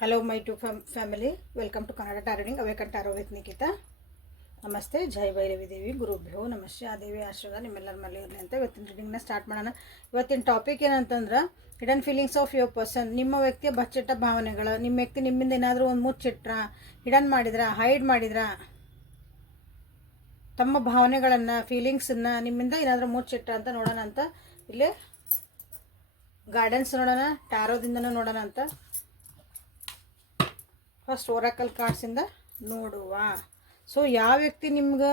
Hello my to fam family welcome to Kannada ಟಾರಣಿಂಗ್ awaken tarot with Nikhita ನಮಸ್ತೆ, ಜೈ ಭೈರವಿ ದೇವಿ ಗುರುಭ್ಯೋ ನಮಸ್ತೆ. ಆ ದೇವಿ ಆಶೀರ್ವಾದ ನಿಮ್ಮೆಲ್ಲರ ಮೇಲೆ ಇರಲಿ ಅಂತ ಇವತ್ತಿನ ರೀಡಿಂಗ್ನ ಸ್ಟಾರ್ಟ್ ಮಾಡೋಣ. ಇವತ್ತಿನ ಟಾಪಿಕ್ ಏನಂತಂದ್ರೆ hidden feelings of your person ನಿಮ್ಮ ವ್ಯಕ್ತಿಯ ಬಚ್ಚಿಟ್ಟ ಭಾವನೆಗಳು, ನಿಮ್ಮ ವ್ಯಕ್ತಿ ನಿಮ್ಮಿಂದ ಏನಾದರೂ ಒಂದು ಮುಚ್ಚಿಟ್ರ ಹಿಡನ್ ಮಾಡಿದ್ರ ಹೈಡ್ ಮಾಡಿದ್ರ, ತಮ್ಮ ಭಾವನೆಗಳನ್ನು ಫೀಲಿಂಗ್ಸನ್ನು ನಿಮ್ಮಿಂದ ಏನಾದರೂ ಮುಚ್ಚಿಟ್ರ ಅಂತ ನೋಡೋಣ ಅಂತ. ಇಲ್ಲಿ ಗಾರ್ಡನ್ಸ್ ನೋಡೋಣ ಟ್ಯಾರೋದಿಂದನೂ ನೋಡೋಣ ಅಂತ. ಫಸ್ಟ್ ಓರಾಕಲ್ ಕಾರ್ಡ್ಸಿಂದ ನೋಡುವ. ಸೊ ಯಾವ ವ್ಯಕ್ತಿ ನಿಮ್ಗೆ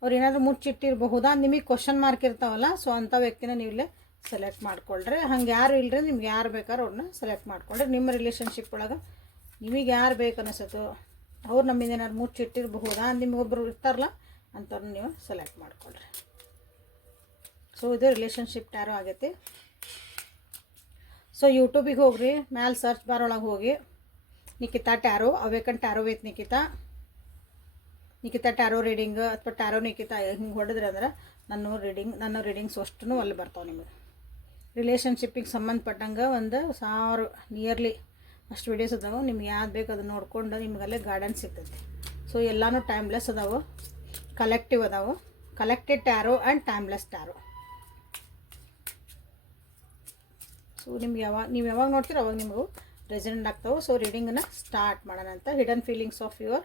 ಅವ್ರು ಏನಾದರೂ ಮುಚ್ಚಿಟ್ಟಿರಬಹುದಾ ನಿಮಗೆ ಕ್ವಶನ್ ಮಾರ್ಕ್ ಇರ್ತಾವಲ್ಲ ಸೊ ಅಂಥ ವ್ಯಕ್ತಿನ ನೀವು ಇಲ್ಲೇ ಸೆಲೆಕ್ಟ್ ಮಾಡ್ಕೊಳ್ರಿ. ಹಂಗೆ ಯಾರು ಇಲ್ಲರಿ ನಿಮ್ಗೆ ಯಾರು ಬೇಕಾದ್ರೆ ಅವ್ರನ್ನ ಸೆಲೆಕ್ಟ್ ಮಾಡ್ಕೊಳ್ರಿ. ನಿಮ್ಮ ರಿಲೇಷನ್ಶಿಪ್ ಒಳಗೆ ನಿಮಗೆ ಯಾರು ಬೇಕು ಅನಿಸತ್ತು, ಅವ್ರು ನಮ್ಮಿಂದ ಏನಾದ್ರು ಮುಚ್ಚಿಟ್ಟಿರಬಹುದಾ ನಿಮಗೊಬ್ಬರು ಇರ್ತಾರಲ್ಲ ಅಂಥವ್ರನ್ನ ನೀವು ಸೆಲೆಕ್ಟ್ ಮಾಡ್ಕೊಳ್ರಿ. ಸೊ ಇದು ರಿಲೇಷನ್ಶಿಪ್ ಟ್ಯಾರೋ ಆಗೈತಿ. ಸೊ ಯೂಟ್ಯೂಬಿಗೆ ಹೋಗ್ರಿ, ಮ್ಯಾಲೆ ಸರ್ಚ್ ಬಾರ್ ಒಳಗೆ ಹೋಗಿ. Nikhita tarot, awaken tarot with Nikhita Nikhita tarot reading ಅಥವಾ ಟ್ಯಾರೋ ನಿಖಿತ ಹಿಂಗೆ ಹೊಡೆದ್ರೆ ಅಂದ್ರೆ ನನ್ನ ರೀಡಿಂಗ್, ನನ್ನ ರೀಡಿಂಗ್ಸ್ ಅಷ್ಟು ಅಲ್ಲಿ ಬರ್ತಾವೆ ನಿಮಗೆ. ರಿಲೇಷನ್ಶಿಪ್ಪಿಗೆ ಸಂಬಂಧಪಟ್ಟಂಗೆ ಒಂದು ಸಾವಿರ ನಿಯರ್ಲಿ ಅಷ್ಟು ವಿಡಿಯೋಸ್ ಅದಾವೆ. ನಿಮ್ಗೆ ಯಾವ್ದು ಬೇಕು ಅದನ್ನ ನೋಡ್ಕೊಂಡು ನಿಮಗಲ್ಲೇ ಗಾರ್ಡನ್ ಸಿಗ್ತೈತಿ. ಸೊ ಎಲ್ಲನೂ ಟೈಮ್ಲೆಸ್ ಅದಾವೆ. ಕಲೆಕ್ಟಿವ್ ಅದಾವೆ. Collected tarot and timeless tarot so ನಿಮ್ಗೆ ಯಾವಾಗ, ನೀವು ಯಾವಾಗ ನೋಡ್ತೀರೋ ಅವಾಗ ನಿಮಗೂ ರೆಸಿಡೆಂಟ್ ಆಗ್ತಾವೆ ಸೊ ರೀಡಿಂಗನ್ನು ಸ್ಟಾರ್ಟ್ ಮಾಡೋಣ ಅಂತ. Hidden feelings of your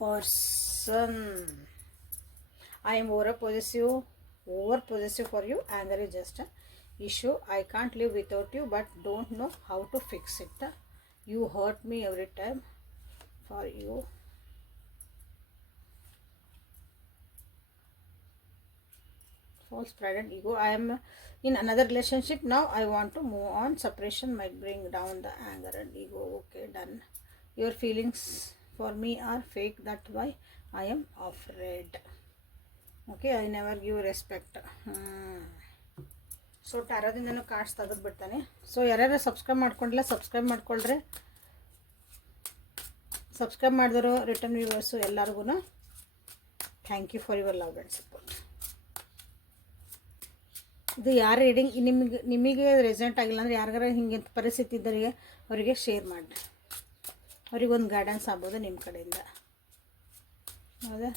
person I am over possessive over possessive for you anger is just issue I can't live without you but don't know how to fix it you hurt me every time for you false pride and ego i am in another relationship now i want to move on separation might bring down the anger and ego okay done your feelings for me are fake that's why i am afraid okay i never give respect so ಟ್ಯಾರೋದಿಂದನೂ cards ತೆಗೆದು ಬಿಡ್ತಾನೆ so ಯಾರ್ಯಾರು subscribe ಮಾಡ್ಕೊಂಡಿಲ್ಲ subscribe ಮಾಡ್ಕೊಳ್ರಿ subscribe ಮಾಡಿದ್ರು return viewers ಎಲ್ಲರಿಗೂ thank you for your love and support ಇದು ಯಾರು reading ನಿಮಗೆ ನಿಮಗೆ ರೆಸೆಂಟ್ ಆಗಿಲ್ಲ ಅಂದರೆ ಯಾರಿಗಾರ ಹಿಂಗೆ ಪರಿಸ್ಥಿತಿ ಇದ್ದವರಿಗೆ ಅವರಿಗೆ ಶೇರ್ ಮಾಡಿರಿ. ಅವ್ರಿಗೊಂದು ಗೈಡೆನ್ಸ್ ಆಗ್ಬೋದು ನಿಮ್ಮ ಕಡೆಯಿಂದ. ಹೌದಾ?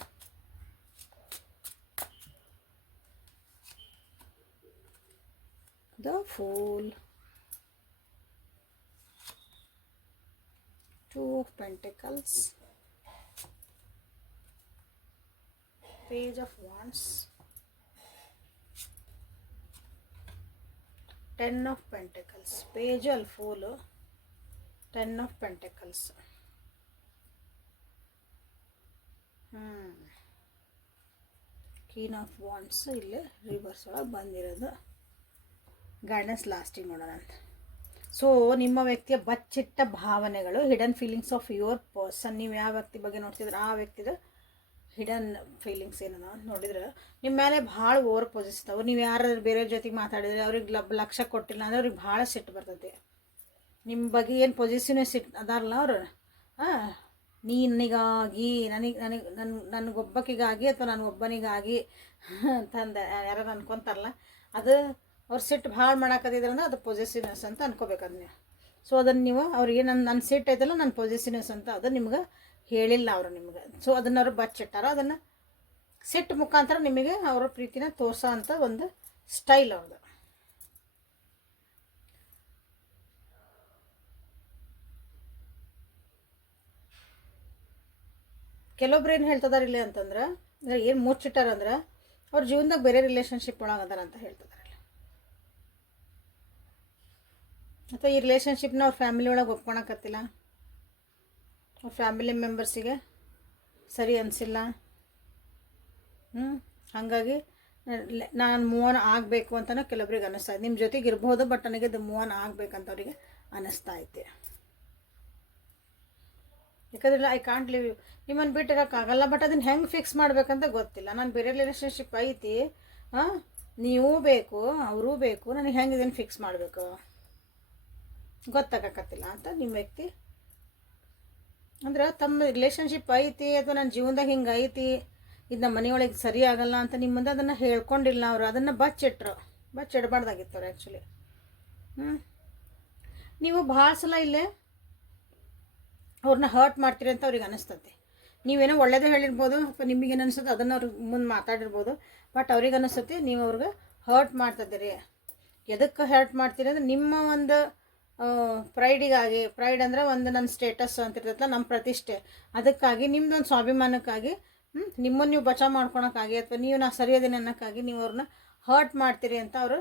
The fool two of pentacles page of wands ten of pentacles ಪೇಜಲ್ಲಿ fool ten of pentacles ಹ್ಞೂ ಕೀನ್ ಆಫ್ ವಾಂಡ್ಸ್ ಇಲ್ಲಿ ರಿವರ್ಸ್ ಒಳಗೆ ಬಂದಿರೋದು. ಗೈಡೆನ್ಸ್ ಲಾಸ್ಟಿಗೆ ನೋಡೋಣ ಅಂತ. ಸೊ ನಿಮ್ಮ ವ್ಯಕ್ತಿಯ ಬಚ್ಚಿಟ್ಟ ಭಾವನೆಗಳು hidden feelings of your person ನೀವು ಯಾವ ವ್ಯಕ್ತಿ ಬಗ್ಗೆ ನೋಡ್ತಿದ್ರೆ ಆ ವ್ಯಕ್ತಿದ ಹಿಡನ್ ಫೀಲಿಂಗ್ಸ್ ಏನದ ನೋಡಿದ್ರೆ ನಿಮ್ಮ ಮೇಲೆ ಭಾಳ ಓವರ್ ಪೊಸಿಸ್ತಾವೆ ನೀವು ಯಾರು ಬೇರೆ ಜೊತೆಗೆ ಮಾತಾಡಿದ್ರೆ ಅವ್ರಿಗೆ ಲಬ್ ಲಕ್ಷ ಕೊಟ್ಟಿಲ್ಲ ಅಂದ್ರೆ ಅವ್ರಿಗೆ ಭಾಳ ಸಿಟ್ಟು ಬರ್ತೈತಿ. ನಿಮ್ಮ ಬಗ್ಗೆ ಏನು ಪೊಸಿಷನ್ ಸಿಟ್ ಅದಾರಲ್ಲ ಅವರು? ಹಾಂ ನೀ ನನಗಾಗಿ, ನನಗೆ ನನಗೆ ನನ್ನ ನನಗೊಬ್ಬಕ್ಕಿಗಾಗಿ ಅಥವಾ ನನಗೊಬ್ಬನಿಗಾಗಿ ಅಂತಂದು ಯಾರು ಅನ್ಕೊತಾರಲ್ಲ, ಅದು ಅವ್ರ ಸಿಟ್ಟು ಭಾಳ ಮಾಡಾಕತ್ತಿದ್ರಂದ್ರೆ ಅದು ಪೊಸಿಸಿವ್ನೆಸ್ ಅಂತ ಅನ್ಕೋಬೇಕು ಅದನ್ನ. ಸೊ ಅದನ್ನು ನೀವು ಅವ್ರಿಗೆ ನನ್ನ ನನ್ನ ಸಿಟ್ಟು ಐತಲ್ಲ ನನ್ನ ಪೊಸಿಸಿವ್ನೆಸ್ ಅಂತ ಅದು ನಿಮ್ಗೆ ಹೇಳಿಲ್ಲ ಅವರು ನಿಮ್ಗೆ. ಸೊ ಅದನ್ನು ಅವರು ಬಚ್ಚಿಟ್ಟಾರ. ಅದನ್ನು ಸಿಟ್ಟು ಮುಖಾಂತರ ನಿಮಗೆ ಅವರ ಪ್ರೀತಿನ ತೋರ್ಸೋ ಅಂಥ ಒಂದು ಸ್ಟೈಲ್ ಅವ್ರದ್ದು ಕೆಲವೊಬ್ರು ಏನು ಹೇಳ್ತದಾರ ಇಲ್ಲಿ ಅಂತಂದ್ರೆ, ಅಂದರೆ ಏನು ಮುಚ್ಚಿಟ್ಟಾರ ಅಂದ್ರೆ, ಅವ್ರ ಜೀವನದಾಗ ಬೇರೆ ರಿಲೇಷನ್ಶಿಪ್ ಒಳಗೆ ಅದಾರ ಅಂತ ಹೇಳ್ತದಾರ ಅಥವಾ ಈ ರಿಲೇಷನ್ಶಿಪ್ನ ಅವ್ರ ಫ್ಯಾಮಿಲಿ ಒಳಗೆ ಒಪ್ಕೊಳಕತ್ತಿಲ್ಲ. ಫ್ಯಾಮಿಲಿ ಮೆಂಬರ್ಸಿಗೆ ಸರಿ ಅನಿಸಿಲ್ಲ. ಹ್ಞೂ ಹಾಗಾಗಿ ನಾನು ಮೂವ್ ಆನ್ ಆಗಬೇಕು ಅಂತಲೂ ಕೆಲವೊಬ್ರಿಗೆ ಅನ್ನಿಸ್ತಾ ಇದೆ. ನಿಮ್ಮ ಜೊತೆಗೆ ಇರ್ಬೋದು ಬಟ್ ನನಗೆ ಇದು ಮೂವ್ ಆನ್ ಆಗಬೇಕಂತ ಅನ್ನಿಸ್ತಾ ಐತೆ ಯಾಕಂದ್ರೆ ಐ ಕಾಂಟ್ ಲಿವ್ ಯು ನಿಮ್ಮನ್ನು ಬಿಟ್ಟಿರೋಕ್ಕಾಗಲ್ಲ ಬಟ್ ಅದನ್ನು ಹೆಂಗೆ ಫಿಕ್ಸ್ ಮಾಡಬೇಕಂತ ಗೊತ್ತಿಲ್ಲ. ನಾನು ಬೇರೆ ರಿಲೇಷನ್ಶಿಪ್ ಐತಿ, ಹಾಂ, ನೀವು ಬೇಕು, ಅವರೂ ಬೇಕು, ನನಗೆ ಹೆಂಗೆ ಇದನ್ನು ಫಿಕ್ಸ್ ಮಾಡಬೇಕು? ಗೊತ್ತಾಗಕತ್ತಿಲ್ಲ ಅಂತ ನಿಮ್ಮ ವ್ಯಕ್ತಿ ಅಂದ್ರೆ ತಮ್ಮ ರಿಲೇಷನ್ಶಿಪ್ ಐತಿ ಅಥವಾ ನನ್ನ ಜೀವನದಾಗ ಹಿಂಗೆ ಐತಿ, ಇದು ನಮ್ಮ ಮನೆಯೊಳಗೆ ಸರಿ ಆಗಲ್ಲ ಅಂತ ನಿಮ್ಮ ಮುಂದೆ ಅದನ್ನು ಹೇಳ್ಕೊಂಡಿಲ್ಲ ಅವರು. ಅದನ್ನು ಬಚ್ಚಿಟ್ರು ಬಚ್ಚಿಡಬಾರ್ದಾಗಿತ್ತು ಅವ್ರು ಆ್ಯಕ್ಚುಲಿ ಹ್ಞೂ ನೀವು ಭಾಳ ಸಲ ಇಲ್ಲೇ ಅವ್ರನ್ನ ಹರ್ಟ್ ಮಾಡ್ತೀರಿ ಅಂತ ಅವ್ರಿಗೆ ಅನಿಸ್ತತಿ. ನೀವೇನೋ ಒಳ್ಳೇದೇ ಹೇಳಿರ್ಬೋದು, ಅಥವಾ ನಿಮಗೇನು ಅನಿಸುತ್ತೆ ಅದನ್ನು ಅವ್ರಿಗೆ ಮುಂದೆ ಮಾತಾಡಿರ್ಬೋದು ಬಟ್ ಅವ್ರಿಗೆ ಅನಿಸುತ್ತೆ, ನೀವು ಅವ್ರಿಗೆ ಹರ್ಟ್ ಮಾಡ್ತಿದ್ದೀರಿ ಎದಕ್ಕೆ ಹರ್ಟ್ ಮಾಡ್ತೀರಿ ಅಂದ್ರೆ ನಿಮ್ಮ ಒಂದು ಪ್ರೈಡಿಗಾಗಿ ಪ್ರೈಡ್ ಅಂದ್ರೆ ಒಂದು ನನ್ನ ಸ್ಟೇಟಸ್ ಅಂತ ಇರ್ತೈತಲ್ಲ ನಮ್ಮ ಪ್ರತಿಷ್ಠೆ. ಅದಕ್ಕಾಗಿ ನಿಮ್ಮದೊಂದು ಸ್ವಾಭಿಮಾನಕ್ಕಾಗಿ ನಿಮ್ಮನ್ನು ನೀವು ಬಚಾವ್ ಮಾಡ್ಕೊಳಕ್ಕಾಗಿ ಅಥವಾ ನೀವು ನಾ ಸರಿಯದೇನೆ ಅನ್ನೋಕ್ಕಾಗಿ ನೀವು ಅವ್ರನ್ನ ಹರ್ಟ್ ಮಾಡ್ತೀರಿ ಅಂತ ಅವರು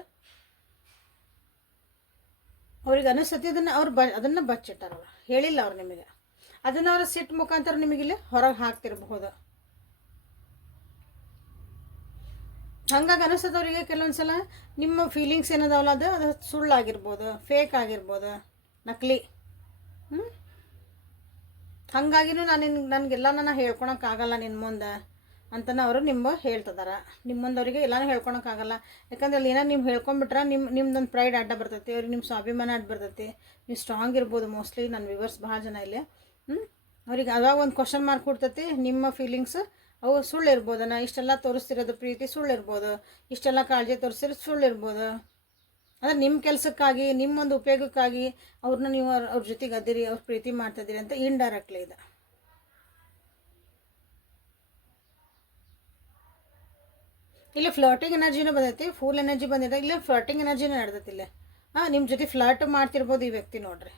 ಅವ್ರಿಗೆ ಅನಿಸತಿ ಅದನ್ನು ಅವ್ರು ಬ, ಅದನ್ನು ಬಚ್ಚಿಟ್ಟಾರ ಅವರು ಹೇಳಿಲ್ಲ ಅವ್ರು ನಿಮಗೆ. ಅದನ್ನು ಅವ್ರ ಸಿಟ್ಟು ಮುಖಾಂತರ ನಿಮಗಿಲ್ಲಿ ಹೊರಗೆ ಹಾಕ್ತಿರಬಹುದು. ಹಂಗಾಗಿ ಅನಿಸ್ತದೆ ಅವರಿಗೆ ಕೆಲವೊಂದು ಸಲ ನಿಮ್ಮ ಫೀಲಿಂಗ್ಸ್ ಏನದಾವಲ್ಲ ಅದು ಅದು ಸುಳ್ಳಾಗಿರ್ಬೋದು ಫೇಕ್ ಆಗಿರ್ಬೋದು, ನಕಲಿ. ಹ್ಞೂ ಹಾಗಾಗಿನೂ ನಾನು ನಿನ್ಗೆ ನನಗೆಲ್ಲ ನಾನು ಹೇಳ್ಕೊಳಕ್ಕಾಗಲ್ಲ ನಿನ್ನ ಮುಂದೆ ಅಂತನ ಅವರು ನಿಮ್ಮ ಹೇಳ್ತದಾರ. ನಿಮ್ಮ ಮುಂದೆ ಅವರಿಗೆ ಎಲ್ಲನೂ ಹೇಳ್ಕೊಳಕ್ಕಾಗಲ್ಲ ಯಾಕಂದ್ರೆ ಅಲ್ಲಿ ಏನೋ ನೀವು ಹೇಳ್ಕೊಂಬಿಟ್ರೆ ನಿಮ್ಮ ನಿಮ್ದೊಂದು ಪ್ರೈಡ್ ಅಡ್ಡ ಬರ್ತೈತಿ, ಅವ್ರಿಗೆ ನಿಮ್ಮ ಸ್ವಾಭಿಮಾನ ಅಡ್ಡ ಬರ್ತೈತಿ. ನೀವು ಸ್ಟ್ರಾಂಗ್ ಇರ್ಬೋದು ಮೋಸ್ಟ್ಲಿ ನನ್ನ ವಿವರ್ಸ್ ಭಾಳ ಜನ ಇಲ್ಲಿ. ಹ್ಞೂ ಅವ್ರಿಗೆ ಅದಾಗ ಒಂದು ಕ್ವಶನ್ ಮಾರ್ಕ್ ಕೊಡ್ತೈತಿ, ನಿಮ್ಮ ಫೀಲಿಂಗ್ಸ್ ಅವು ಸುಳ್ಳು ಇರ್ಬೋದು ನಾ ಇಷ್ಟೆಲ್ಲ ತೋರಿಸ್ತಿರೋದು ಪ್ರೀತಿ ಸುಳ್ಳು ಇರ್ಬೋದು ಇಷ್ಟೆಲ್ಲ ಕಾಳಜಿ ತೋರಿಸಿರೋದು ಸುಳ್ಳು ಇರ್ಬೋದು ಅಂದರೆ ನಿಮ್ಮ ಕೆಲಸಕ್ಕಾಗಿ, ನಿಮ್ಮೊಂದು ಉಪಯೋಗಕ್ಕಾಗಿ ಅವ್ರನ್ನ ನೀವು ಅವ್ರ ಜೊತೆಗೆ ಅದಿರಿ, ಅವ್ರ ಪ್ರೀತಿ ಮಾಡ್ತಿದ್ದೀರಿ ಅಂತ ಇಂಡೈರೆಕ್ಟ್ಲಿ ಇದೆ. ಇಲ್ಲಿ ಫ್ಲೋಟಿಂಗ್ ಎನರ್ಜಿನೂ ಬಂದೈತಿ ಫುಲ್ ಎನರ್ಜಿ ಬಂದಿದೆ ಇಲ್ಲಿ ಫ್ಲೋಟಿಂಗ್ ಎನರ್ಜಿನೂ ಇಲ್ಲಿ. ಹಾಂ ನಿಮ್ಮ ಜೊತೆ ಫ್ಲರ್ಟ್ ಮಾಡ್ತಿರ್ಬೋದು ಈ ವ್ಯಕ್ತಿ ನೋಡ್ರಿ.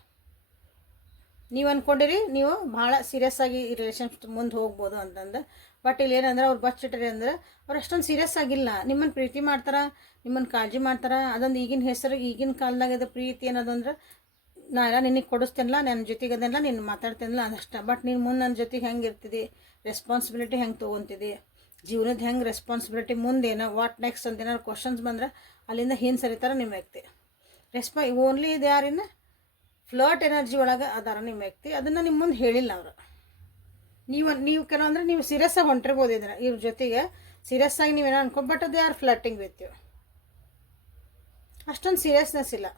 ನೀವು ಅಂದ್ಕೊಂಡಿರಿ ನೀವು ಭಾಳ ಸೀರಿಯಸ್ ಆಗಿ ಈ ರಿಲೇಷನ್ಶಿಪ್ ಮುಂದೆ ಹೋಗ್ಬೋದು ಅಂತಂದು. ಬಟ್ ಇಲ್ಲಿ ಏನಂದ್ರೆ ಅವ್ರು ಬಚ್ಚಿಟ್ರಿ ಅಂದ್ರೆ ಅವ್ರು ಅಷ್ಟೊಂದು ಸೀರಿಯಸ್ ಆಗಿಲ್ಲ. ನಿಮ್ಮನ್ನು ಪ್ರೀತಿ ಮಾಡ್ತಾರೆ? ನಿಮ್ಮನ್ನು ಕಾಳಜಿ ಮಾಡ್ತಾರೆ? ಅದೊಂದು ಈಗಿನ ಹೆಸರು, ಈಗಿನ ಕಾಲದಾಗ ಪ್ರೀತಿ ಅನ್ನೋದಂದ್ರೆ ನಾ ಎಲ್ಲ ನಿನಗೆ ಕೊಡಿಸ್ತೇನಲ್ಲ ನನ್ನ ಜೊತೆಗೆ ಅದನ್ನೆಲ್ಲ ನೀನು ಮಾತಾಡ್ತೇನಲ್ಲ ಅದಷ್ಟ. ಬಟ್ ನೀನು ಮುಂದೆ ನನ್ನ ಜೊತೆಗೆ ಹೆಂಗೆ ಇರ್ತಿದ್ದಿ ರೆಸ್ಪಾನ್ಸಿಬಿಲಿಟಿ ಹೆಂಗೆ ತೊಗೊತಿದ್ದಿ ಜೀವನದ ಹೆಂಗೆ ರೆಸ್ಪಾನ್ಸಿಬಿಲಿಟಿ ಮುಂದೇನೋ ವಾಟ್ ನೆಕ್ಸ್ಟ್ ಅಂತ ಏನಾದ್ರು ಕ್ವಶನ್ಸ್ ಬಂದ್ರೆ ಅಲ್ಲಿಂದ ಹಿಂದೆ ಸರಿತಾರ ನಿಮ್ಮ ವ್ಯಕ್ತಿ. ರೆಸ್ಪಾ ಓನ್ಲಿ ಇದು ಯಾರಿನ ಫ್ಲರ್ಟ್ ಎನರ್ಜಿ ಒಳಗೆ ಅದಾರ ನಿಮ್ಮ ವ್ಯಕ್ತಿ. ಅದನ್ನು ನಿಮ್ಮ ಮುಂದೆ ಹೇಳಿಲ್ಲ ಅವರು. ನೀವು ನೀವು ಕೆಲವಂದ್ರೆ ನೀವು ಸೀರಿಯಸ್ ಆಗಿ ಹೊಂಟಿರ್ಬೋದು ಇದ್ರ, ಇವ್ರ ಜೊತೆಗೆ. ಸೀರಿಯಸ್ ಆಗಿ ನೀವೇನೋ ಅನ್ಕೊ but they are flirting with you ಅಷ್ಟೊಂದು ಸೀರಿಯಸ್ನೆಸ್ ಇಲ್ಲ.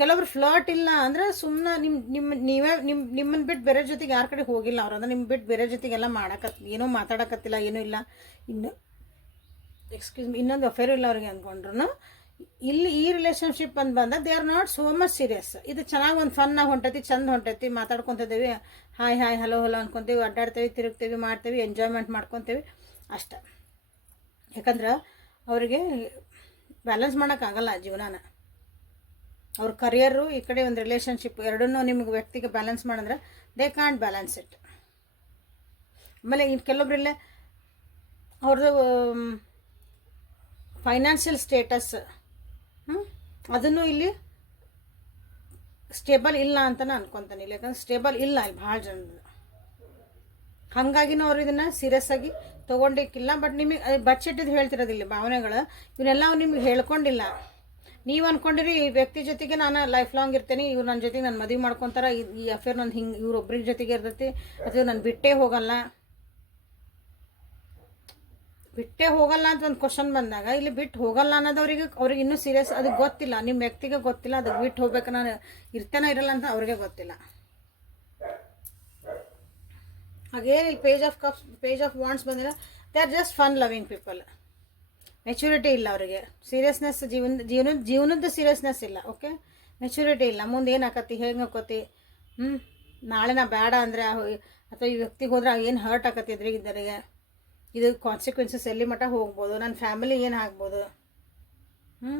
ಕೆಲವರು ಫ್ಲರ್ಟ್ ಇಲ್ಲ ಅಂದ್ರೆ ಸುಮ್ಮನೆ ನಿಮ್ಮ ನಿಮ್ಮ ನೀವೇ ನಿಮ್ಮ ನಿಮ್ಮನ್ನು ಬಿಟ್ಟು ಬೇರೆ ಜೊತೆಗೆ ಯಾರ ಕಡೆ ಹೋಗಿಲ್ಲ ಅವ್ರು ಅಂದ್ರೆ ನಿಮ್ಮ ಬಿಟ್ಟು ಬೇರೆ ಜೊತೆಗೆಲ್ಲ ಮಾಡಕ್ಕ ಏನೂ ಮಾತಾಡಕತ್ತಿಲ್ಲ, ಏನೂ ಇಲ್ಲ. ಇನ್ನು ಎಕ್ಸ್ಕ್ಯೂಸ್ ಇನ್ನೊಂದು ಅಫೇರು ಇಲ್ಲ ಅವ್ರಿಗೆ ಅಂದ್ಕೊಂಡ್ರು ಇಲ್ಲಿ ಈ ರಿಲೇಷನ್ಶಿಪ್ ಅಂತ ಬಂದಾಗ they are not so much serious ಇದು ಚೆನ್ನಾಗಿ ಒಂದು ಫನ್ನಾಗಿ ಹೊಂಟೈತಿ, ಚಂದ ಹೊಂಟೈತಿ, ಮಾತಾಡ್ಕೊತಿದ್ದೀವಿ. ಹಾಯ್ ಹಾಯ್ ಹಲೋ ಹಲೋ ಅನ್ಕೊತೀವಿ, ಅಡ್ಡಾಡ್ತೀವಿ, ತಿರುಗ್ತೀವಿ, ಮಾಡ್ತೀವಿ ಎಂಜಾಯ್ಮೆಂಟ್ ಮಾಡ್ಕೊತೀವಿ. ಅಷ್ಟೆ. ಯಾಕಂದ್ರೆ ಅವರಿಗೆ ಬ್ಯಾಲೆನ್ಸ್ ಮಾಡೋಕ್ಕಾಗಲ್ಲ ಜೀವನಾನ. ಅವ್ರ ಕರಿಯರು ಈ ಕಡೆ ಒಂದು ರಿಲೇಷನ್ಶಿಪ್ ಎರಡನ್ನೂ ನಿಮ್ಗೆ ವ್ಯಕ್ತಿಗೆ ಬ್ಯಾಲೆನ್ಸ್ ಮಾಡಿದ್ರೆ ದೇ ಕಾಂಟ್ ಬ್ಯಾಲೆನ್ಸ್ ಇಟ್ ಆಮೇಲೆ ಇನ್ನು ಕೆಲವೊಬ್ರಿಲ್ಲ ಅವ್ರದ್ದು ಫೈನಾನ್ಷಿಯಲ್ ಸ್ಟೇಟಸ್ ಅದನ್ನು ಇಲ್ಲಿ ಸ್ಟೇಬಲ್ ಇಲ್ಲ ಅಂತ ನಾನು ಅನ್ಕೊತಾನೆ. ಇಲ್ಲಿ ಯಾಕಂದ್ರೆ ಸ್ಟೇಬಲ್ ಇಲ್ಲ ಇಲ್ಲಿ ಭಾಳ ಜನರು ಹಾಗಾಗಿನೂ ಅವ್ರು ಇದನ್ನು ಸೀರಿಯಸ್ ಆಗಿ ತೊಗೊಂಡಿಕ್ಕಿಲ್ಲ. ಬಟ್ ನಿಮಗೆ ಬಚ್ಚಿಟ್ಟಿದ್ದು ಹೇಳ್ತಿರೋದಿಲ್ಲ ಭಾವನೆಗಳು. ಇವನ್ನೆಲ್ಲ ಅವ್ರು ನಿಮ್ಗೆ ಹೇಳ್ಕೊಂಡಿಲ್ಲ. ನೀವು ಅನ್ಕೊಂಡಿರಿ ಈ ವ್ಯಕ್ತಿ ಜೊತೆಗೆ ನಾನು ಲೈಫ್ ಲಾಂಗ್ ಇರ್ತೇನೆ. ಇವ್ರು ನನ್ನ ಜೊತೆಗೆ ನಾನು ಮದುವೆ ಮಾಡ್ಕೊತಾರ. ಈ ಅಫೇರ್ ನನ್ನ ಹಿಂಗೆ ಇವ್ರೊಬ್ರಿಗೆ ಜೊತೆಗೆ ಇರ್ತೈತಿ. ಅಥವಾ ನಾನು ಬಿಟ್ಟೇ ಹೋಗಲ್ಲ. ಬಿಟ್ಟೇ ಹೋಗಲ್ಲ ಅಂತ ಒಂದು ಕ್ವಶನ್ ಬಂದಾಗ, ಇಲ್ಲಿ ಬಿಟ್ಟು ಹೋಗಲ್ಲ ಅನ್ನೋದು ಅವ್ರಿಗೆ ಇನ್ನೂ ಸೀರಿಯಸ್ ಅದು ಗೊತ್ತಿಲ್ಲ. ನಿಮ್ಮ ವ್ಯಕ್ತಿಗೆ ಗೊತ್ತಿಲ್ಲ, ಅದಕ್ಕೆ ಬಿಟ್ಟು ಹೋಗ್ಬೇಕು ನಾನು ಇರ್ತೇನೋ ಇರಲ್ಲ ಅಂತ ಅವ್ರಿಗೆ ಗೊತ್ತಿಲ್ಲ. ಹಾಗೇ ಇಲ್ಲಿ page of cups page of wands ಬಂದಿಲ್ಲ they are just fun loving people maturity ಇಲ್ಲ ಅವರಿಗೆ. ಸೀರಿಯಸ್ನೆಸ್ ಜೀವನ, ಜೀವನದ ಸೀರಿಯಸ್ನೆಸ್ ಇಲ್ಲ ಓಕೆ ಮೆಚುರಿಟಿ ಇಲ್ಲ. ಮುಂದೆ ಏನು ಆಕತಿ, ಹೆಂಗೆ ಆಕತಿ? ಹ್ಞೂ ನಾಳೆ ನಾ ಬೇಡ ಅಂದರೆ ಅಥವಾ ಈ ವ್ಯಕ್ತಿಗೆ ಹೋದ್ರೆ ಏನು ಹರ್ಟ್ ಆಕತಿ ಎದುರಿಗಿದ್ದರಿಗೆ? ಇದು ಕಾನ್ಸಿಕ್ವೆನ್ಸಸ್ ಎಲ್ಲಿ ಮಟ್ಟ ಹೋಗ್ಬೋದು? ನನ್ನ ಫ್ಯಾಮಿಲಿ ಏನು ಆಗ್ಬೋದು? ಹ್ಞೂ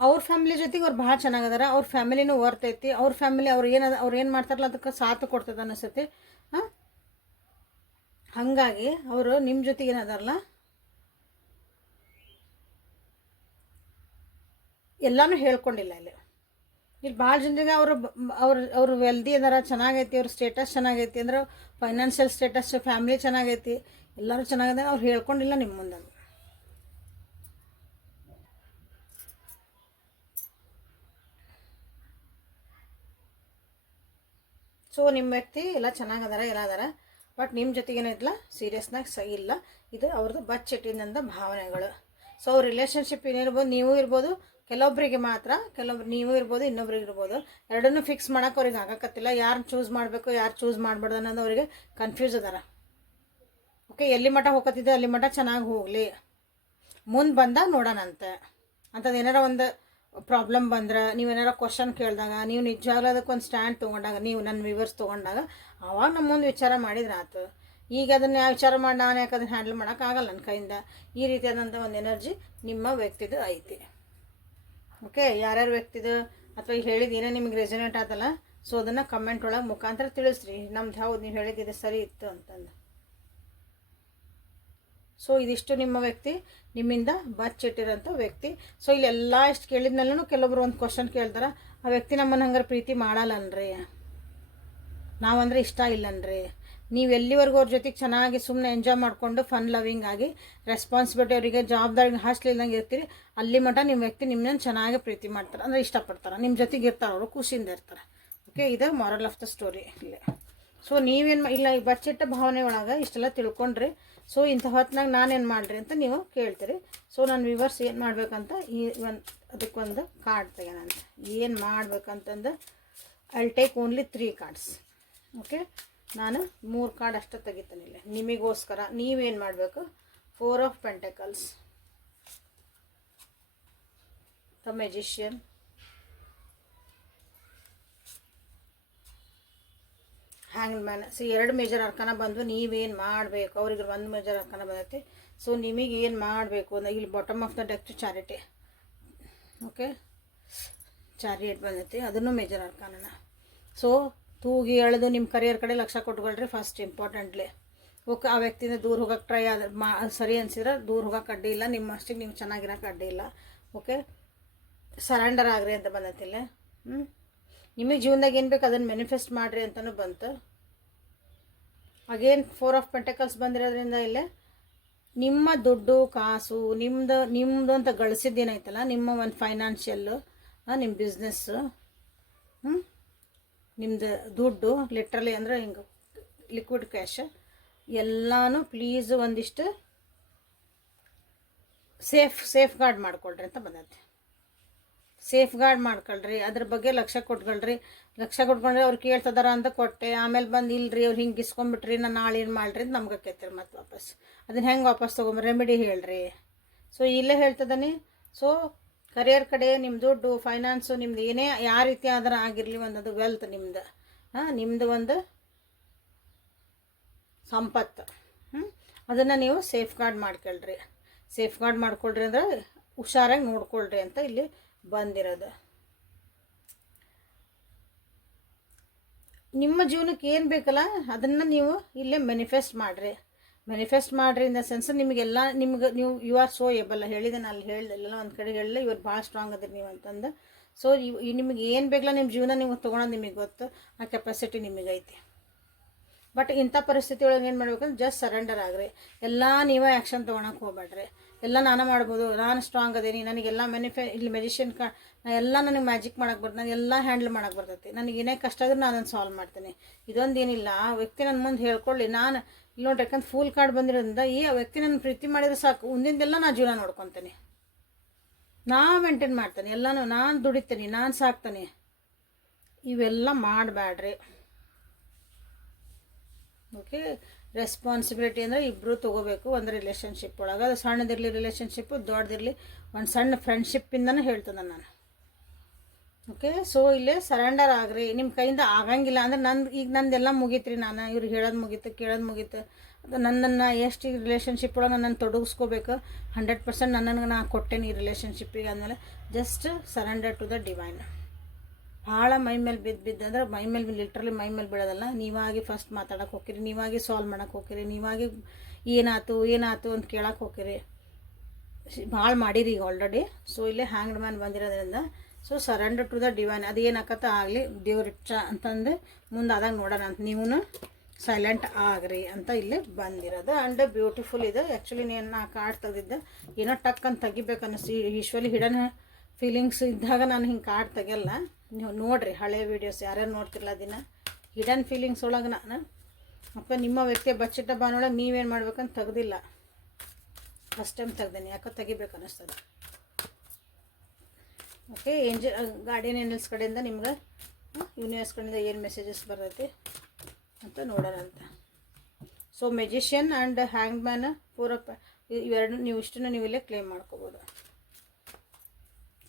ಅವ್ರ ಫ್ಯಾಮಿಲಿ ಜೊತೆಗೆ ಅವ್ರು ಭಾಳ ಚೆನ್ನಾಗದಾರ. ಅವ್ರ ಫ್ಯಾಮಿಲಿನೂ ವರ್ತ್ ಐತಿ. ಅವ್ರ ಫ್ಯಾಮಿಲಿ ಅವ್ರು ಏನದ ಅವ್ರು ಏನು ಮಾಡ್ತಾರಲ್ಲ ಅದಕ್ಕೆ ಸಾಥ್ ಕೊಡ್ತದೆ ಅನಿಸ್ತೈತಿ. ಹಾಂ? ಹಾಗಾಗಿ ಅವರು ನಿಮ್ಮ ಜೊತೆಗೆ ಏನದಾರಲ್ಲ, ಎಲ್ಲನೂ ಹೇಳ್ಕೊಂಡಿಲ್ಲ ಇಲ್ಲಿ. ಇಲ್ಲಿ ಭಾಳ ಜನರಿಗೆ ಅವರು ಅವ್ರ, ಅವ್ರು ವೆಲ್ದಿ ಅದಾರ, ಚೆನ್ನಾಗೈತಿ, ಅವ್ರ ಸ್ಟೇಟಸ್ ಚೆನ್ನಾಗೈತಿ ಅಂದ್ರೆ ಫೈನಾನ್ಷಿಯಲ್ ಸ್ಟೇಟಸ್ ಫ್ಯಾಮಿಲಿ ಚೆನ್ನಾಗೈತಿ, ಎಲ್ಲರೂ ಚೆನ್ನಾಗಿದೆ ಅವ್ರು ಹೇಳ್ಕೊಂಡಿಲ್ಲ ನಿಮ್ಮ ಮುಂದೆ ಸೊ ನಿಮ್ಮ ವ್ಯಕ್ತಿ ಎಲ್ಲ ಚೆನ್ನಾಗದಾರ ಎಲ್ಲ ಅದಾರ ಬಟ್ ನಿಮ್ಮ ಜೊತೆಗೆ ಏನಿಲ್ಲ ಸೀರಿಯಸ್ನಾಗ ಸ ಇಲ್ಲ. ಇದು ಅವ್ರದ್ದು ಬಚ್ಚಿಟ್ಟಿದಂಥ ಭಾವನೆಗಳು. ಸೊ ರಿಲೇಷನ್ಶಿಪ್ ಏನಿರ್ಬೋದು, ನೀವು ಇರ್ಬೋದು ಕೆಲವೊಬ್ಬರಿಗೆ ಮಾತ್ರ, ಕೆಲವೊಬ್ರು ನೀವು ಇರ್ಬೋದು, ಇನ್ನೊಬ್ರಿಗೆ ಇರ್ಬೋದು. ಎರಡನ್ನೂ ಫಿಕ್ಸ್ ಮಾಡೋಕೆ ಅವ್ರಿಗೆ ಆಗಕತ್ತಿಲ್ಲ. ಯಾರು ಚೂಸ್ ಮಾಡಬೇಕು, ಯಾರು ಚೂಸ್ ಮಾಡಬಾರ್ದು ಅನ್ನೋದು ಅವರಿಗೆ ಕನ್ಫ್ಯೂಸ್ ಅದಾರ. ಓಕೆ ಎಲ್ಲಿ ಮಠ ಹೋಗತ್ತಿದ್ದೆ ಅಲ್ಲಿ ಮಠ ಚೆನ್ನಾಗಿ ಹೋಗಲಿ. ಮುಂದೆ ಬಂದಾಗ ನೋಡೋಣಂತೆ ಅಂಥದ್ದು ಏನಾರ ಒಂದು ಪ್ರಾಬ್ಲಮ್ ಬಂದ್ರೆ ನೀವೇನಾರ ಕ್ವಶನ್ ಕೇಳಿದಾಗ, ನೀವು ನಿಜವಾಗ್ಲೂ ಅದಕ್ಕೆ ಒಂದು ಸ್ಟ್ಯಾಂಡ್ ತೊಗೊಂಡಾಗ, ನೀವು ನನ್ನ ವಿವರ್ಸ್ ತೊಗೊಂಡಾಗ ಆವಾಗ ನಮ್ಮ ಮುಂದೆ ವಿಚಾರ ಮಾಡಿದ್ರೆ ಆತು. ಈಗ ಅದನ್ನು ವಿಚಾರ ಮಾಡಿ, ನಾನು ಯಾಕೆ ಅದನ್ನು ಹ್ಯಾಂಡಲ್ ಮಾಡೋಕ್ಕಾಗಲ್ಲ ನನ್ನ ಕೈಯಿಂದ. ಈ ರೀತಿಯಾದಂಥ ಒಂದು ಎನರ್ಜಿ ನಿಮ್ಮ ವ್ಯಕ್ತಿದು ಐತಿ. ಓಕೆ ಯಾರ್ಯಾರು ವ್ಯಕ್ತಿದು? ಅಥವಾ ಈಗ ಹೇಳಿದ ಏನೇ ನಿಮ್ಗೆ ರೆಸಿನೆಂಟ್ ಆತಲ್ಲ ಸೊ ಅದನ್ನು ಕಮೆಂಟ್ ಒಳಗೆ ಮುಖಾಂತರ ತಿಳಿಸ್ರಿ. ನಮ್ದು ಹೌದು, ನೀವು ಹೇಳಿದ್ದು ಸರಿ ಇತ್ತು ಅಂತಂದು. ಸೊ ಇದಿಷ್ಟು ನಿಮ್ಮ ವ್ಯಕ್ತಿ, ನಿಮ್ಮಿಂದ ಬಚ್ಚಿಟ್ಟಿರೋಂಥ ವ್ಯಕ್ತಿ. ಸೊ ಇಲ್ಲೆಲ್ಲ ಇಷ್ಟು ಕೇಳಿದ್ಮೇಲೂ ಕೆಲವೊಬ್ರು ಒಂದು ಕ್ವಶನ್ ಕೇಳ್ತಾರೆ, ಆ ವ್ಯಕ್ತಿ ನಮ್ಮನ್ನು ಹಂಗಾರೆ ಪ್ರೀತಿ ಮಾಡಲ್ಲನ್ರಿ. ನಾವಂದ್ರೆ ಇಷ್ಟ ಇಲ್ಲನ್ರಿ. ನೀವು ಎಲ್ಲಿವರೆಗೂ ಅವ್ರ ಜೊತೆಗೆ ಚೆನ್ನಾಗಿ ಸುಮ್ಮನೆ ಎಂಜಾಯ್ ಮಾಡಿಕೊಂಡು ಫನ್ ಲವಿಂಗ್ ಆಗಿ ರೆಸ್ಪಾನ್ಸಿಬಿಲಿಟಿ ಅವರಿಗೆ ಜವಾಬ್ದಾರಿ ಹಾಸ್ಲಿಲ್ದಂಗೆ ಇರ್ತೀರಿ, ಅಲ್ಲಿ ಮಟ್ಟ ನಿಮ್ಮ ವ್ಯಕ್ತಿ ನಿಮ್ಮನ್ನ ಚೆನ್ನಾಗಿ ಪ್ರೀತಿ ಮಾಡ್ತಾರೆ. ಅಂದರೆ ಇಷ್ಟಪಡ್ತಾರೆ. ನಿಮ್ಮ ಜೊತೆಗೆ ಇರ್ತಾರೆ ಅವರು, ಖುಷಿಯಿಂದ ಇರ್ತಾರೆ. ಓಕೆ ಇದು ಮಾರಲ್ ಆಫ್ ದ ಸ್ಟೋರಿ ಇಲ್ಲಿ. ಸೊ ನೀವೇನು ಇಲ್ಲ, ಈ ಬಚ್ಚಿಟ್ಟ ಭಾವನೆ ಒಳಗೆ ಇಷ್ಟೆಲ್ಲ ತಿಳ್ಕೊಂಡ್ರಿ. ಸೊ ಇಂಥ ಹೊತ್ನಾಗ ನಾನೇನು ಮಾಡಿರಿ ಅಂತ ನೀವು ಕೇಳ್ತೀರಿ. ಸೊ ನಾನು ವಿವರ್ಸ್ ಏನು ಮಾಡ್ಬೇಕಂತ ಈ ಒಂದು ಅದಕ್ಕೊಂದು ಕಾರ್ಡ್ ತೆಗೆ ಅಂತ ಏನು ಮಾಡ್ಬೇಕಂತಂದು I take only three cards okay ನಾನು ಮೂರು ಕಾರ್ಡ್ ಅಷ್ಟೇ ಇಲ್ಲಿ. ನಿಮಗೋಸ್ಕರ ನೀವೇನು ಮಾಡಬೇಕು? Four of pentacles the magician hang man so ಎರಡು ಮೇಜರ್ ಅರ್ಕನ ಬಂದು ನೀವೇನು ಮಾಡಬೇಕು? ಅವ್ರಿಗೆ ಒಂದು ಮೇಜರ್ ಅರ್ಕನ ಬಂದೈತಿ. ಸೊ ನಿಮಗೆ ಏನು ಮಾಡಬೇಕು? ಅಂದರೆ ಇಲ್ಲಿ bottom of the deck charity okay chariot ಬಂದೈತಿ. ಅದನ್ನು ಮೇಜರ್ ಅರ್ಕನ ಸೊ ತೂಗಿ ಎಳೆದು ನಿಮ್ಮ ಕರಿಯರ್ ಕಡೆ ಲಕ್ಷ ಕೊಟ್ಕೊಳ್ರಿ ಫಸ್ಟ್ ಇಂಪಾರ್ಟೆಂಟ್ಲಿ ಓಕೆ, ಆ ವ್ಯಕ್ತಿಯಿಂದ ದೂರ ಹೋಗೋಕೆ ಟ್ರೈ ಆದ ಮಾ, ಸರಿ ಅನ್ಸಿದ್ರೆ ದೂರ ಹೋಗೋಕೆ ಅಡ್ಡಿ ಇಲ್ಲ, ನಿಮ್ಮ ಅಷ್ಟಿಗೆ ನೀವು ಚೆನ್ನಾಗಿರೋಕೆ ಅಡ್ಡಿ ಇಲ್ಲ. ಓಕೆ ಸರೆಂಡರ್ ಆಗ್ರಿ ಅಂತ ಬಂದತ್ತಿಲ್ಲ ಹ್ಞೂ ನಿಮಗೆ ಜೀವನದಾಗ ಏನು ಬೇಕು ಅದನ್ನು ಮ್ಯಾನಿಫೆಸ್ಟ್ ಮಾಡಿರಿ ಅಂತಲೂ ಬಂತು. ಅಗೇನ್ ಫೋರ್ ಆಫ್ ಪೆಂಟಕಲ್ಸ್ ಬಂದಿರೋದ್ರಿಂದ ಇಲ್ಲೇ, ನಿಮ್ಮ ದುಡ್ಡು, ಕಾಸು ನಿಮ್ಮದು ನಿಮ್ಮದು ಅಂತ ಗಳಿಸಿದ್ದೇನೈತಲ್ಲ ನಿಮ್ಮ ಒಂದು ಫೈನಾನ್ಷಿಯಲ್ಲು ನಿಮ್ಮ ಬಿಸ್ನೆಸ್ಸು ನಿಮ್ಮದು ದುಡ್ಡು ಲಿಟ್ರಲಿ ಅಂದರೆ ಹಿಂಗೆ ಲಿಕ್ವಿಡ್ ಕ್ಯಾಶ್ ಎಲ್ಲನೂ ಪ್ಲೀಸ್ ಒಂದಿಷ್ಟು ಸೇಫ್ ಸೇಫ್ ಗಾರ್ಡ್ ಮಾಡ್ಕೊಳ್ರಿ ಅಂತ ಬಂದೈತೆ. ಸೇಫ್ ಗಾರ್ಡ್ ಮಾಡ್ಕೊಳ್ರಿ, ಅದ್ರ ಬಗ್ಗೆ ಲಕ್ಷ ಕೊಟ್ಕೊಳ್ರಿ. ಲಕ್ಷ ಕೊಟ್ಕೊಂಡ್ರೆ ಅವ್ರು ಕೇಳ್ತದಾರ ಅಂತ ಕೊಟ್ಟೆ. ಆಮೇಲೆ ಬಂದು ಇಲ್ರಿ, ಅವ್ರು ಹಿಂಗೆ ಇಸ್ಕೊಂಬಿಟ್ರಿ, ನಾನು ನಾಳೆ ಏನು ಮಾಡ್ರಿ ಅಂತ ನಮ್ಗೆ ಕೇಳ್ತೀರಿ ಮತ್ತೆ ವಾಪಸ್. ಅದನ್ನ ಹೆಂಗೆ ವಾಪಸ್ ತೊಗೊಂಬ ರೆಮಿಡಿ ಹೇಳ್ರಿ. ಸೊ ಇಲ್ಲೇ ಹೇಳ್ತದಾನೆ. ಸೊ ಕರಿಯರ್ ಕಡೆ ನಿಮ್ಮ ದುಡ್ಡು ಫೈನಾನ್ಸು ನಿಮ್ದು ಏನೇ ಯಾವ ರೀತಿ ಆದ್ರೆ ಆಗಿರಲಿ ಒಂದು ಅದು ವೆಲ್ತ್ ನಿಮ್ದು. ಹಾಂ ನಿಮ್ಮದು ಒಂದು ಸಂಪತ್ತು. ಹ್ಞೂ ಅದನ್ನು ನೀವು ಸೇಫ್ ಗಾರ್ಡ್ ಮಾಡ್ಕೊಳ್ರಿ. ಸೇಫ್ ಗಾರ್ಡ್ ಮಾಡ್ಕೊಳ್ರಿ ಅಂದ್ರೆ ಹುಷಾರಾಗಿ ನೋಡ್ಕೊಳ್ರಿ ಅಂತ ಇಲ್ಲಿ ಬಂದಿರೋದು. ನಿಮ್ಮ ಜೀವನಕ್ಕೆ ಏನು ಬೇಕಲ್ಲ, ಅದನ್ನು ನೀವು ಇಲ್ಲೇ ಮೆನಿಫೆಸ್ಟ್ ಮಾಡಿರಿ. ಮ್ಯಾನಿಫೆಸ್ಟ್ ಮಾಡ್ರಿ ಇನ್ ದ ಸೆನ್ಸ್ ನಿಮಗೆಲ್ಲ, ನಿಮ್ಗೆ, ನೀವು ಯು ಆರ್ ಸೋ ಏಬಲ್ ಹೇಳಿದೆ ನಾನು ಹೇಳ್ದೆಲ್ಲ ಒಂದು ಕಡೆ ಹೇಳಿಲ್ಲ ಇವ್ರು ಭಾಳ ಸ್ಟ್ರಾಂಗ್ ಅದ್ರಿ ನೀವು ಅಂತಂದು. ಸೊ ನಿಮಗೆ ಏನು ಬೇಕಲ್ಲ ನಿಮ್ಮ ಜೀವನ ನೀವು ತೊಗೊಳೋದು ನಿಮಗೆ ಗೊತ್ತು, ಆ ಕೆಪಾಸಿಟಿ ನಿಮಗೈತಿ. ಬಟ್ ಇಂಥ ಪರಿಸ್ಥಿತಿ ಒಳಗೆ ಏನು ಮಾಡ್ಬೇಕಂದ್ರೆ ಜಸ್ಟ್ ಸರೆಂಡರ್ ಆಗ್ರಿ. ಎಲ್ಲ ನೀವೇ ಆ್ಯಕ್ಷನ್ ತೊಗೊಳಕ್ಕೆ ಹೋಗ್ಬೇಡ್ರಿ ಎಲ್ಲ ನಾನು ಮಾಡ್ಬೋದು. ನಾನು ಸ್ಟ್ರಾಂಗ್ ಅದೇನಿ. ನನಗೆಲ್ಲ ಮೆನಿಫೆ ಇಲ್ಲಿ ಮೆಡಿಷನ್ ಕಾ ಎಲ್ಲ ನನಗೆ ಮ್ಯಾಜಿಕ್ ಮಾಡಕ್ಕೆ ಬರ್ತದೆ ನಾನು ಎಲ್ಲ ಹ್ಯಾಂಡಲ್ ಮಾಡಕ್ಕೆ ಬರ್ತೈತಿ. ನನಗೆ ಏನೇ ಕಷ್ಟ ಆದರೂ ನಾನು ಅದನ್ನು ಸಾಲ್ವ್ ಮಾಡ್ತೀನಿ. ಇದೊಂದೇನಿಲ್ಲ. ಆ ವ್ಯಕ್ತಿ ನನ್ನ ಮುಂದೆ ಹೇಳ್ಕೊಳ್ಳಿ. ನಾನು ಇಲ್ಲಿ ನೋಡ್ರಿ, ಯಾಕಂದ್ರೆ ಫುಲ್ ಕಾರ್ಡ್ ಬಂದಿರೋದ್ರಿಂದ ಈ ವ್ಯಕ್ತಿ ನನ್ನ ಪ್ರೀತಿ ಮಾಡಿದ್ರೆ ಸಾಕು. ಮುಂದಿಂದೆಲ್ಲ ನಾನು ಜೀವನ ನೋಡ್ಕೊತೀನಿ. ನಾ ಮೇಂಟೈನ್ ಮಾಡ್ತೇನೆ. ಎಲ್ಲನೂ ನಾನು ದುಡಿತೀನಿ. ನಾನು ಸಾಕ್ತೇನೆ. ಇವೆಲ್ಲ ಮಾಡಬೇಡ್ರಿ ಓಕೆ ರೆಸ್ಪಾನ್ಸಿಬಿಲಿಟಿ ಅಂದರೆ ಇಬ್ಬರು ತೊಗೋಬೇಕು, ಒಂದು ರಿಲೇಷನ್ಶಿಪ್ ಒಳಗೆ. ಅದು ಸಣ್ಣದಿರಲಿ ರಿಲೇಷನ್ಶಿಪ್ಪು ದೊಡ್ಡದಿರಲಿ ಒಂದು ಸಣ್ಣ ಫ್ರೆಂಡ್ಶಿಪ್ಪಿಂದನೂ ಹೇಳ್ತದೆ ನಾನು. ಓಕೆ ಸೊ ಇಲ್ಲೇ ಸರೆಂಡರ್ ಆಗ್ರಿ. ನಿಮ್ಮ ಕೈಯಿಂದ ಆಗಂಗಿಲ್ಲ ಅಂದ್ರೆ ನಂದು, ಈಗ ನಂದೆಲ್ಲ ಮುಗೀತು ರೀ ನಾನು. ಇವ್ರು ಹೇಳೋದು ಮುಗೀತು, ಕೇಳೋದು ಮುಗೀತು. ಅದು ನನ್ನನ್ನು ಎಷ್ಟು ರಿಲೇಷನ್ಶಿಪ್ ಒಳಗೆ ನನ್ನನ್ನು ತೊಡಗಿಸ್ಕೋಬೇಕು? ಹಂಡ್ರೆಡ್ ಪರ್ಸೆಂಟ್ ನನ್ನನ್ನು ನಾನು ಕೊಟ್ಟೇನೆ ಈ ರಿಲೇಷನ್ಶಿಪ್ಪಿಗೆ ಆದಮೇಲೆ just surrender to the divine ಭಾಳ ಮೈ ಮೇಲೆ ಬಿದ್ದು ಬಿದ್ದು ಅಂದ್ರೆ ಮೈ ಮೇಲೆ ಲಿಟ್ರಲಿ ಮೈ ಮೇಲೆ ಬೀಳೋದಲ್ಲ. ನೀವಾಗಿ ಫಸ್ಟ್ ಮಾತಾಡಕ್ಕೆ ಹೋಗಿರಿ ನೀವಾಗಿ ಸಾಲ್ವ್ ಮಾಡಕ್ಕೆ ಹೋಗಿರಿ ನೀವಾಗಿ ಏನಾಯ್ತು ಏನಾಯ್ತು ಅಂತ ಕೇಳಕ್ಕೆ ಹೋಗಿರಿ ಭಾಳ ಮಾಡಿರಿ ಈಗ ಆಲ್ರೆಡಿ ಸೊ ಇಲ್ಲೇ ಹ್ಯಾಂಗ್ಡ್ ಮ್ಯಾನ್ ಬಂದಿರೋದ್ರಿಂದ so surrender to the divine ಅದು ಏನಾಕತ್ತ ಆಗಲಿ ದೇವ್ರಿಚ್ಚ ಅಂತಂದು ಮುಂದೆ ಆದಾಗ ನೋಡೋಣ ಅಂತ. ನೀವು ಸೈಲೆಂಟ್ ಆಗ್ರಿ ಅಂತ ಇಲ್ಲಿ ಬಂದಿರೋದು. ಆ್ಯಂಡ್ ಬ್ಯೂಟಿಫುಲ್ ಇದು. ಆ್ಯಕ್ಚುಲಿ ನೀನು ನಾ ಕಾರ್ಡ್ ತೆಗೆದಿದ್ದೆ, ಏನೋ ಟಕ್ ಅಂತ ತೆಗಿಬೇಕು ಅನ್ನಿಸ್ತು ಯೂಶ್ವಲಿ ಹಿಡನ್ ಫೀಲಿಂಗ್ಸ್ ಇದ್ದಾಗ ನಾನು ಹಿಂಗೆ ಕಾರ್ಡ್ ತೆಗಿಯಲ್ಲ ನೀವು ನೋಡಿರಿ, ಹಳೆ ವೀಡಿಯೋಸ್ ಯಾರ್ಯಾರು ನೋಡ್ತಿರಲ್ಲ ದಿನ ಹಿಡನ್ ಫೀಲಿಂಗ್ಸ್ ಒಳಗೆ ನಾನು. ಮತ್ತು ನಿಮ್ಮ ವ್ಯಕ್ತಿಯ ಬಚ್ಚಿಟ್ಟ ಬಾನೊಳಗೆ ನೀವೇನು ಮಾಡ್ಬೇಕಂತ ತೆಗ್ದಿಲ್ಲ. ಫಸ್ಟ್ ಟೈಮ್ ತೆಗ್ದೇನೆ, ಯಾಕೋ ತೆಗಿಬೇಕು ಅನ್ನಿಸ್ತದೆ. ಓಕೆ ಏಂಜಲ್ ಗಾರ್ಡಿಯನ್ ಏಂಜಲ್ಸ್ ಕಡೆಯಿಂದ ನಿಮ್ಗೆ ಯೂನಿವರ್ಸ್ ಕಡೆಯಿಂದ ಏನು ಮೆಸೇಜಸ್ ಬರ್ತೈತಿ ಅಂತ ನೋಡೋಣ ಅಂತ. So magician and hang man ಪೂರ ಇವೆರಡು ನೀವು ಇಷ್ಟನ್ನು ನೀವು ಇಲ್ಲೇ ಕ್ಲೇಮ್ ಮಾಡ್ಕೋಬೋದು.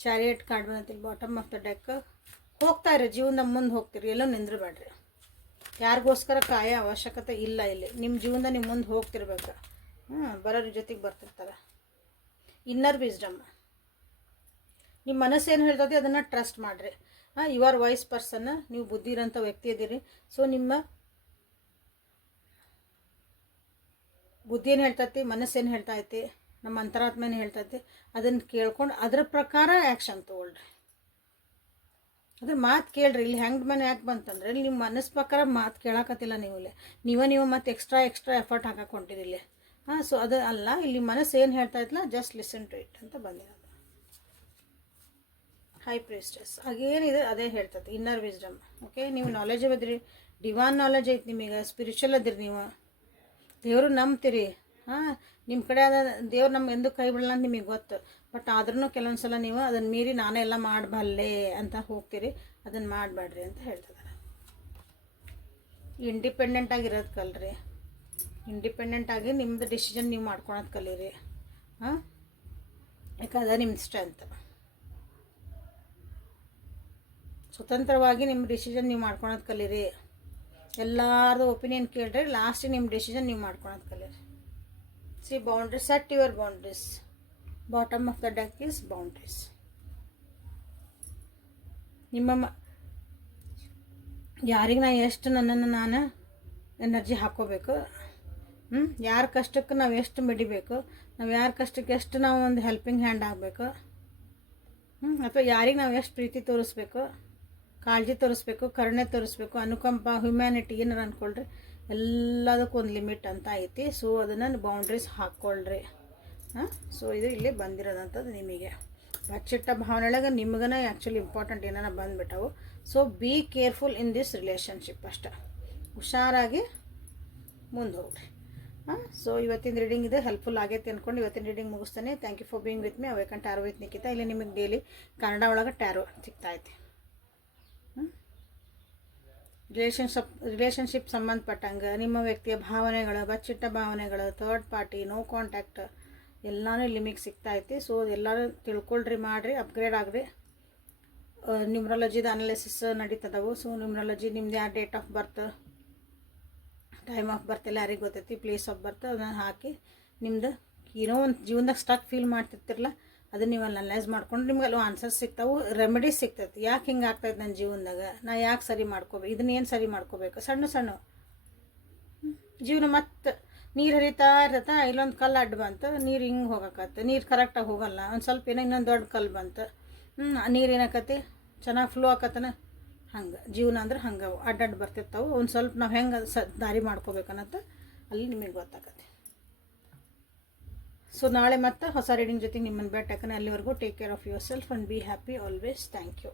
ಚಾರಿಯಟ್ ಕಾರ್ಡ್ ಬಂದೈತಿ ಬಾಟಮ್ ಆಫ್ ದ ಡೆಕ್ ಹೋಗ್ತಾ ಇರಿ ಜೀವನ ಮುಂದೆ ಹೋಗ್ತೀರಿ, ಎಲ್ಲೋ ನಿಂದ್ರಬೇಡ್ರಿ. ಯಾರಿಗೋಸ್ಕರ ಕಾಯೋ ಅವಶ್ಯಕತೆ ಇಲ್ಲ ಇಲ್ಲಿ. ನಿಮ್ಮ ಜೀವನದ ನಿಮ್ಮ ಮುಂದೆ ಹೋಗ್ತಿರ್ಬೇಕು. ಹ್ಞೂ ಬರೋರ ಜೊತೆಗೆ ಬರ್ತಿರ್ತಾರೆ. ಇನ್ನರ್ ವಿಸ್ಡಮ್ ನಿಮ್ಮ ಮನಸ್ಸು ಏನು ಹೇಳ್ತದೆ, ಅದನ್ನು ಟ್ರಸ್ಟ್ ಮಾಡಿರಿ. ಹಾಂ ಯು ಆರ್ ವಾಯ್ಸ್ ಪರ್ಸನ್ ನೀವು ಬುದ್ಧಿ ಇರೋಂಥ ವ್ಯಕ್ತಿ ಇದ್ದೀರಿ ಸೊ ನಿಮ್ಮ ಬುದ್ಧಿ ಏನು ಹೇಳ್ತೈತಿ, ಮನಸ್ಸು ಏನು ಹೇಳ್ತಾ ಐತಿ ನಮ್ಮ ಅಂತರಾತ್ಮ ಏನು ಹೇಳ್ತೈತಿ, ಅದನ್ನು ಕೇಳ್ಕೊಂಡು ಅದರ ಪ್ರಕಾರ ಆ್ಯಕ್ಷನ್ ತೊಗೊಳ್ರಿ. ಅದ್ರ ಮಾತು ಕೇಳ್ರಿ, ಇಲ್ಲಿ ಹೆಂಗೆ ಮನೆ ಯಾಕೆ ಬಂತಂದ್ರೆ, ಇಲ್ಲಿ ನಿಮ್ಮ ಮನಸ್ಸು ಪ್ರಕಾರ ಮಾತು ಕೇಳಾಕತ್ತಿಲ್ಲ ನೀವು ಇಲ್ಲಿ. ನೀವೇ ನೀವು ಮತ್ತೆ ಎಕ್ಸ್ಟ್ರಾ ಎಕ್ಸ್ಟ್ರಾ ಎಫರ್ಟ್ ಹಾಕಕ್ಕೆ ಹೊಂಟಿರಿ ಇಲ್ಲಿ. ಹಾಂ ಸೊ ಅದು ಅಲ್ಲ, ಇಲ್ಲಿ ಮನಸ್ಸು ಏನು ಹೇಳ್ತಾ ಇತ್ತಲ್ಲ ಜಸ್ಟ್ ಲಿಸನ್ ಟು ಇಟ್ ಅಂತ ಬಂದಿರೋದು. ಹೈ ಪ್ರೇಸ್ಟಸ್ ಆಗೇನಿದೆ ಅದೇ ಹೇಳ್ತದೆ ಇನ್ನರ್ ವಿಸ್ಡಮ್ ಓಕೆ ನೀವು ನಾಲೆಜ್ ಅದ್ರಿ ಡಿವಾನ್ ನಾಲೆಜ್ ಐತಿ ನಿಮಗೆ ಸ್ಪಿರಿಚುವಲ್ ಅದ್ರಿ ನೀವು. ದೇವರು ನಂಬ್ತೀರಿ. ಹಾಂ ನಿಮ್ಮ ಕಡೆ ಅದ, ದೇವ್ರು ನಮ್ಗೆ ಎಂದು ಕೈ ಬಿಡಲ್ಲ ಅಂತ ನಿಮಗೆ ಗೊತ್ತು. ಬಟ್ ಆದ್ರೂ ಕೆಲವೊಂದು ಸಲ ನೀವು ಅದನ್ನು ಮೀರಿ ನಾನೇ ಎಲ್ಲ ಮಾಡಬಲ್ಲೆ ಅಂತ ಹೋಗ್ತೀರಿ ಅದನ್ನು ಮಾಡಬೇಡ್ರಿ ಅಂತ ಹೇಳ್ತಿದ್ದಾರೆ ಇಂಡಿಪೆಂಡೆಂಟ್ ಆಗಿರೋದು ಕಲ್ರಿ. ಇಂಡಿಪೆಂಡೆಂಟ್ ಆಗಿ ನಿಮ್ಮದು ಡಿಸಿಷನ್ ನೀವು ಮಾಡ್ಕೊಳೋದು ಕಲೀರಿ. ಹಾಂ? ಯಾಕಂದ್ರೆ ನಿಮ್ಮ ಸ್ಟ್ರೆಂತ್ ಸ್ವತಂತ್ರವಾಗಿ ನಿಮ್ಮ ಡಿಸಿಷನ್ ನೀವು ಮಾಡ್ಕೊಳೋದು ಕಲೀರಿ. ಎಲ್ಲರದು ಒಪಿನಿಯನ್ ಕೇಳ್ರಿ ಲಾಸ್ಟಿಗೆ ನಿಮ್ಮ ಡಿಸಿಷನ್ ನೀವು ಮಾಡ್ಕೊಳೋದು ಕಲೀರಿ. See boundaries set your boundaries bottom of the deck is boundaries ನಿಮ್ಮ ಯಾರಿಗೆ ನಾ ಎಷ್ಟು ನನ್ನನ್ನು ನಾನು ಎನರ್ಜಿ ಹಾಕೋಬೇಕು? ಹ್ಞೂ ಯಾರ ಕಷ್ಟಕ್ಕೆ ನಾವು ಎಷ್ಟು ಮಿಡಿಬೇಕು? ನಾವು ಯಾರ ಕಷ್ಟಕ್ಕೆ ಎಷ್ಟು ನಾವು ಒಂದು ಹೆಲ್ಪಿಂಗ್ ಹ್ಯಾಂಡ್ ಆಗಬೇಕು? ಹ್ಞೂ ಅಥವಾ ಯಾರಿಗೆ ನಾವು ಎಷ್ಟು ಪ್ರೀತಿ ತೋರಿಸ್ಬೇಕು? ಕಾಳಜಿ ತೋರಿಸ್ಬೇಕು, ಕರುಣೆ ತೋರಿಸ್ಬೇಕು, ಅನುಕಂಪ ಹ್ಯುಮ್ಯಾನಿಟಿ ಏನಾರು ಅಂದ್ಕೊಳ್ರಿ ಎಲ್ಲದಕ್ಕೂ ಒಂದು ಲಿಮಿಟ್ ಅಂತ ಐತಿ. ಸೊ ಅದನ್ನು ಬೌಂಡ್ರೀಸ್ ಹಾಕ್ಕೊಳ್ರಿ ಹಾಂ? ಸೊ ಇದು ಇಲ್ಲಿ ಬಂದಿರೋದಂಥದ್ದು ನಿಮಗೆ. ಬಚ್ಚಿಟ್ಟ ಭಾವನೆಯೊಳಗೆ ನಿಮ್ಗನ ಆ್ಯಕ್ಚುಲಿ ಇಂಪಾರ್ಟೆಂಟ್ ಏನಾರ ಬಂದುಬಿಟ್ಟವು. So be careful in this relationship ಅಷ್ಟೆ. ಹುಷಾರಾಗಿ ಮುಂದೆ ಹೋಗ್ರಿ ಹಾಂ? ಸೊ ಇವತ್ತಿನ ರೀಡಿಂಗ್ ಇದು ಹೆಲ್ಪ್ಫುಲ್ ಆಗೈತೆ ಅಂದ್ಕೊಂಡು ಇವತ್ತಿನ reading ಮುಗಿಸ್ತಾನೆ. Thank you for being with me awaken tarot with ಇಲ್ಲಿ ನಿಮಗೆ ಡೈಲಿ ಕನ್ನಡ ಒಳಗೆ ಟ್ಯಾರೋ ಸಿಗ್ತಾಯಿದೆ ರಿಲೇಷನ್ಶಿಪ್ ರಿಲೇಷನ್ಶಿಪ್ ಸಂಬಂಧಪಟ್ಟಂಗೆ ನಿಮ್ಮ ವ್ಯಕ್ತಿಯ ಭಾವನೆಗಳು ಬಚ್ಚಿಟ್ಟ ಭಾವನೆಗಳು ಥರ್ಡ್ ಪಾರ್ಟಿ ನೋ ಕಾಂಟ್ಯಾಕ್ಟ್ ಎಲ್ಲನೂ ನಿಮಗೆ ಸಿಗ್ತಾ ಐತಿ ಸೊ ಎಲ್ಲರೂ ತಿಳ್ಕೊಳ್ರಿ, ಮಾಡಿರಿ ಅಪ್ಗ್ರೇಡ್ ಆಗ್ರಿ. ನ್ಯೂಮ್ರಾಲಜಿದ ಅನಾಲಿಸಿಸ್ ನಡೀತದವು. ಸೊ ನ್ಯೂಮ್ರಾಲಜಿ ನಿಮ್ದು ಯಾವ date of birth time of birth ಎಲ್ಲ ಯಾರಿಗೆ ಗೊತ್ತೈತಿ? ಪ್ಲೇಸ್ ಆಫ್ ಬರ್ತ್ ಅದನ್ನು ಹಾಕಿ ನಿಮ್ದು ಏನೋ ಒಂದು ಜೀವನದಾಗ ಸ್ಟಕ್ ಫೀಲ್ ಮಾಡ್ತಿರ್ತಿರಲ್ಲ ಅದನ್ನ ನೀವು ಅನಲೈಸ್ ಮಾಡ್ಕೊಂಡು ನಿಮ್ಗೆ ಅಲ್ಲೂ ಆನ್ಸರ್ಸ್ ಸಿಗ್ತಾವೆ ರೆಮಿಡಿ ಸಿಗ್ತೈತಿ. ಯಾಕೆ ಹಿಂಗೆ ಆಗ್ತೈತೆ ನನ್ನ ಜೀವನದಾಗ? ನಾ ಯಾಕೆ ಸರಿ ಮಾಡ್ಕೋಬೇಕು ಇದನ್ನೇನು ಸರಿ ಮಾಡ್ಕೋಬೇಕು? ಸಣ್ಣ ಸಣ್ಣ. ಜೀವನ ಮತ್ತೆ ನೀರು ಹರಿತಾ ಇರತ್ತ, ಇಲ್ಲೊಂದು ಕಲ್ಲು ಅಡ್ಡ ಬಂತು, ನೀರು ಹಿಂಗೆ ಹೋಗಕತ್ತೆ. ನೀರು ಕರೆಕ್ಟಾಗಿ ಹೋಗಲ್ಲ. ಒಂದು ಸ್ವಲ್ಪ ಏನೋ ಇನ್ನೊಂದು ದೊಡ್ಡ ಕಲ್ಲು ಬಂತು. ಹ್ಞೂ ನೀರು ಏನಾಕತಿ ಚೆನ್ನಾಗಿ ಫ್ಲೋ ಆಕತ್ತನ? ಹಂಗೆ. ಜೀವನ ಅಂದ್ರೆ ಹಂಗೆ ಅಡ್ಡಡ್ಡ ಬರ್ತಿರ್ತಾವೆ. ಒಂದು ಸ್ವಲ್ಪ ನಾವು ಹೆಂಗೆ ಸ, ದಾರಿ ಮಾಡ್ಕೋಬೇಕನ್ನತ್ತ ಅಲ್ಲಿ ನಿಮಗೆ ಗೊತ್ತಾಗತ್ತೆ ಸೊ ನಾಳೆ ಮತ್ತೆ ಹೊಸ ರೀಡಿಂಗ್ ಜೊತೆಗೆ ನಿಮ್ಮನ್ನು ಭೇಟಿ ಅಲ್ಲಿವರೆಗೂ take care of yourself and be happy always thank you